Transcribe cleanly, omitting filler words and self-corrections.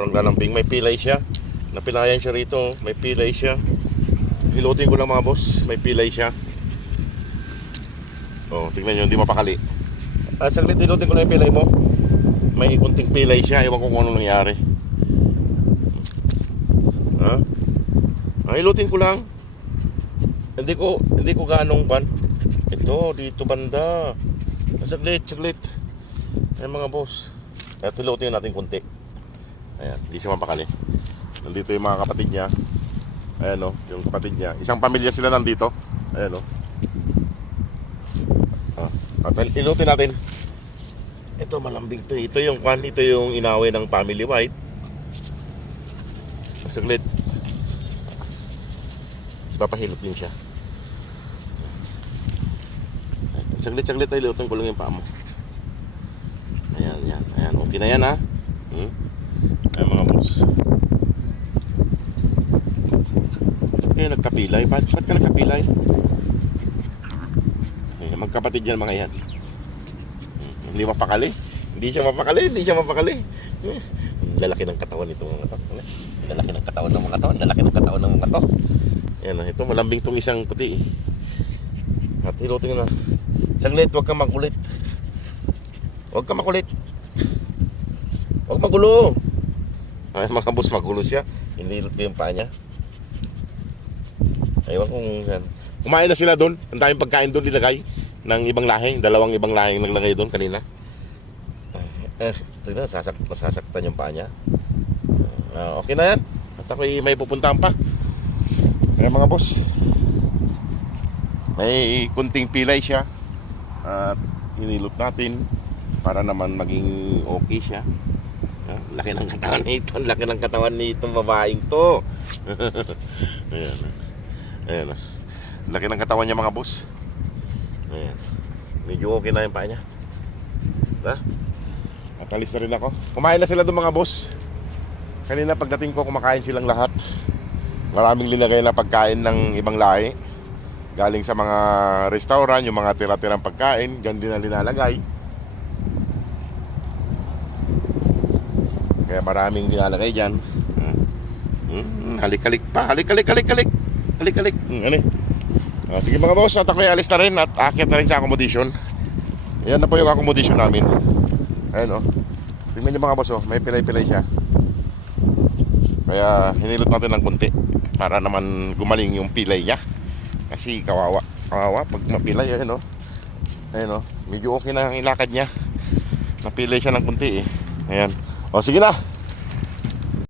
Ang lalambing, may pilay siya. Napilayan siya rito, may pilay siya. Hilutin ko lang mga boss, may pilay siya. Oh, tingnan nyo, hindi mapakali. At saglit, hilutin ko lang yung pilay mo. May kunting pilay siya, ewan ko kung anong nangyari. Ha? Hilutin ko lang. Hindi ko ganong ban. Ito, dito banda. Saglit. Ayan mga boss. At hilutin natin kunti. Ayan, hindi siya mapakali. Nandito yung mga kapatid niya. Ayan o, yung kapatid niya. Isang pamilya sila nandito. Ayan o. At ilutin natin. Ito malambing to. Ito yung inaway ng family white. Saglit. Papahilot din siya. Saglit ay ilutin ko lang yung paa mo. Ayan. Okay na yan ha. Ayan mga boss. Ba't nagkapilay? Ba't ka nagkapilay? Magkapatid yan mga yan. Hindi siya mapakali. Lalaki ng katawan nito mga to. Lalaki ng katawan ng mga to. Ayan, ito malambing tong isang kuti. At hilutin na. Saglit, huwag kang makulit. Huwag magulo. Ay mga boss, magulo siya. Hinilot ko yung paa niya. Aywan kung yan. Kumain na sila doon. Ang daming pagkain doon nilagay ng ibang lahi. Dalawang ibang lahi naglagay doon kanina. Tignan, nasasaktan yung paa niya. Okay na yan. At ako'y may pupuntahan pa. Kaya mga boss, may kunting pilay siya. At hinilot natin para naman maging okay siya. Laki ng katawan nito. Babaeng to. Ayan. Laki ng katawan niya mga boss. Ayan. Medyo okay na yung paa niya. At alis na rin ako. Kumain na sila doon mga boss. Kanina pagdating ko, kumakain silang lahat. Maraming linagay na pagkain ng ibang lahi. Galing sa mga restaurant, yung mga tira-tirang pagkain, diyan din na linalagay. Kaya maraming linalagay dyan. Halik-halik pa. Halik. Sige mga boss, at ako'y alis na rin at aakyat na rin sa accommodation. Yan na po yung accommodation namin. Ayan o. Tingnan nyo mga boss o, may pilay-pilay siya. Kaya hinilot natin ng kunti para naman gumaling yung pilay niya. Kasi kawawa pag mapilay. Ayan o, medyo okay na ang ilakad niya. Napilay siya ng kunti eh. Ayan. O sige na.